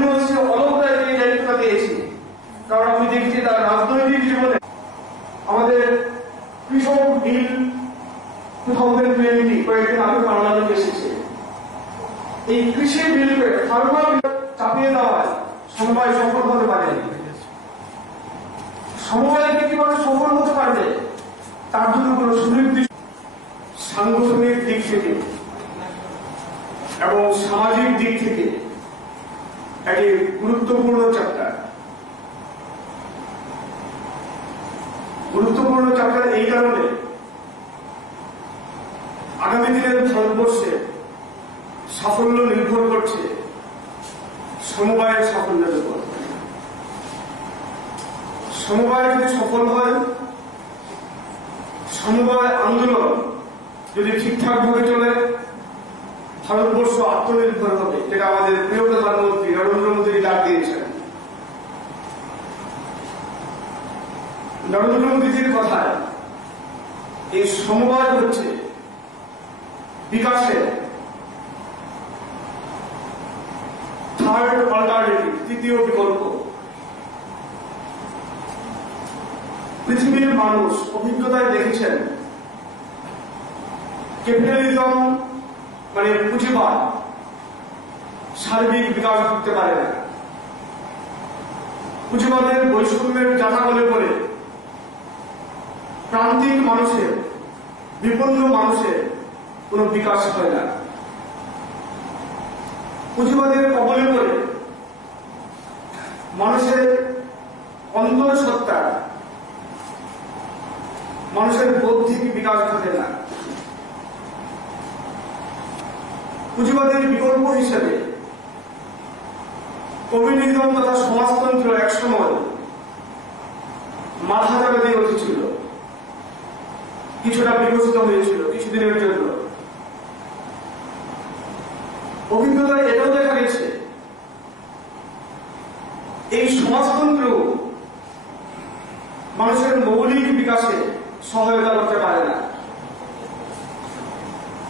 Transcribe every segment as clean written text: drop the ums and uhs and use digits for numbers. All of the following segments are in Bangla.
মনে হচ্ছে অলোক রায়কে এই দায়িত্বটা দিয়েছি, কারণ আমি দেখছি তার রাজনৈতিক জীবনে আমাদের কৃষক বিল 2020 কয়েকদিন আগে পার্লামেন্টে এসেছে। এই কৃষি বিলকে ফার্মার চাপিয়ে দেওয়ায় সমবায় সফল হতে পারেনি। সমবায়কে কিভাবে সফল হতে পারবে তার জন্য কোন সুনির্দিষ্ট সাংগঠনিক দিক থেকে এবং সামাজিক দিক থেকে একটি গুরুত্বপূর্ণ চ্যাপ্টার। গুরুত্বপূর্ণ চ্যাপ্টার এই কারণে, আগামী দিনের ভারতবর্ষে সাফল্য নির্ভর করছে সমবায়ের সাফল্যের উপর। সমবায় যদি সফল হয়, সমবায় আন্দোলন যদি ঠিকঠাক ভাবে চলে, ভারতবর্ষ আত্মনির্ভর হবে, যেটা আমাদের প্রিয় প্রধানমন্ত্রী নরেন্দ্র মোদী ডাক দিয়েছেন। নরেন্দ্র মোদীজির কথায় এই সমবায় হচ্ছে বিকাশের থার্ড অল্টারনেটিভ, তৃতীয় বিকল্প। পৃথিবীর মানুষ অভিজ্ঞতায় দেখেছেন ক্যাপিটালিজম মানে পুঁজিবাদ সার্বিক বিকাশ করতে পারে না। পুঁজিবাদের বৈষম্যের জানাগলে পড়ে প্রান্তিক মানুষের, বিপন্ন মানুষের কোন বিকাশ হয় না। পুঁজিবাদের কবলে পড়ে মানুষের অন্তর সত্তা, মানুষের বৌদ্ধিক বিকাশ ঘটে না। পুঁজিবাদের বিকল্প হিসেবে কমিউনিজম তথা সমাজতন্ত্র একসময় মাথা চাপা দিয়ে উঠেছিল, কিছুটা বিকশিত হয়েছিল কিছুদিনের জন্য। অভিজ্ঞতায় এটাও দেখা গেছে এই সমাজতন্ত্র মানুষের মৌলিক বিকাশে সহায়তা করতে পারে না,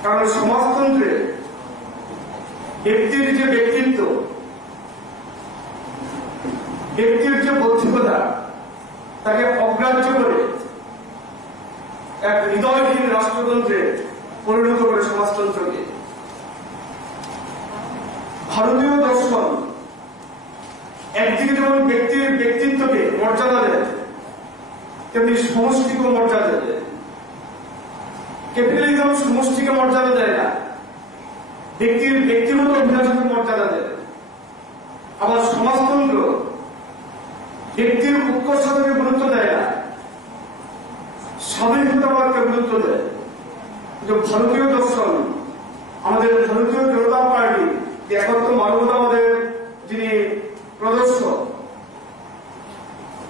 কারণ সমাজতন্ত্রে ব্যক্তির যে ব্যক্তিত্ব, ব্যক্তির যে বৌদ্ধিকতা, তাকে অগ্রাহ্য করে এক হৃদয়হীন রাষ্ট্রতন্ত্রে পরিণত করে সমাজতন্ত্রকে। ভারতীয় দর্শন একদিকে যেমন ব্যক্তির ব্যক্তিত্বকে মর্যাদা দেয়, তেমনি সমষ্টিকে মর্যাদা দেয়। ক্যাপিটালিজম সমষ্টিকে মর্যাদা দেয় না, ব্যক্তির ব্যক্তিগত অভিলাষকে মর্যাদা দেয়। আবার সমাজতন্ত্র ব্যক্তির উৎকর্ষতাকে গুরুত্ব দেয় না, স্বাধীনতাবাদকে গুরুত্ব দেয়। যে ভারতীয় দর্শন, আমাদের ভারতীয় জনতা পার্টি একত্র মানবতাবাদের যিনি প্রদর্শক,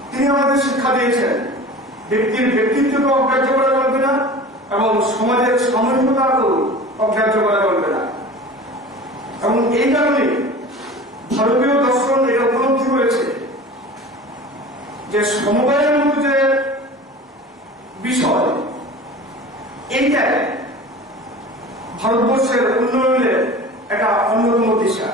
তিনি আমাদের শিক্ষা দিয়েছেন ব্যক্তির ব্যক্তিত্বকে অগ্রাহ্য করা চলবে না এবং সমাজের সামূহিকতাকেও অগ্রাহ্য করা চলবে না। এবং এই কারণে ভারতীয় দর্শন এটা উপলব্ধি করেছে যে সমবায়ের মতো যে বিষয়, এইটাই ভারতবর্ষের উন্নয়নের একটা অন্যতম দিশা।